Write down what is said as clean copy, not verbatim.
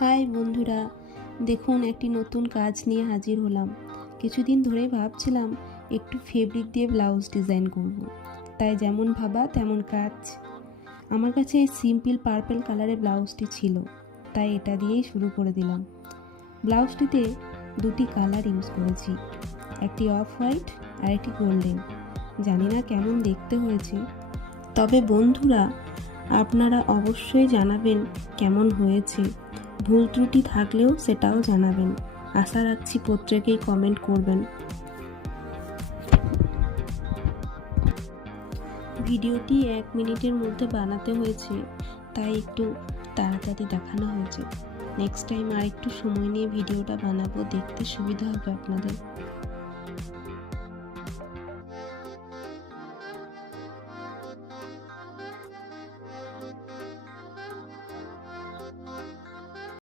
High বন্ধুরা, দেখুন একটি নতুন কাজ নিয়ে হাজির হলাম। কিছুদিন ধরে ভাবছিলাম একটু ফেব্রিক দিয়ে ব্লাউজ ডিজাইন করব। তাই যেমন ভাবা তেমন কাজ। আমার কাছে এই সিম্পল পার্পল কালারের ব্লাউজটি ছিল, তাই এটা দিয়েই শুরু করে দিলাম। ব্লাউজটিতে দুটি কালার ইউজ করেছি, একটি অফ হোয়াইট আর একটি গোল্ডেন। জানি না কেমন দেখতে হয়েছে, তবে বন্ধুরা আপনারা অবশ্যই জানাবেন কেমন হয়েছে। ভুল ত্রুটি থাকলেও সেটাও জানাবেন। আশা রাখছি প্রত্যেকেই কমেন্ট করবেন। ভিডিওটি 1 মিনিটের মধ্যে বানাতে হয়েছে, তাই একটু তাড়াতাড়ি দেখানো হয়েছে। নেক্সট টাইম আর একটু সময় নিয়ে ভিডিওটা বানাবো, দেখতে সুবিধা হবে আপনাদের।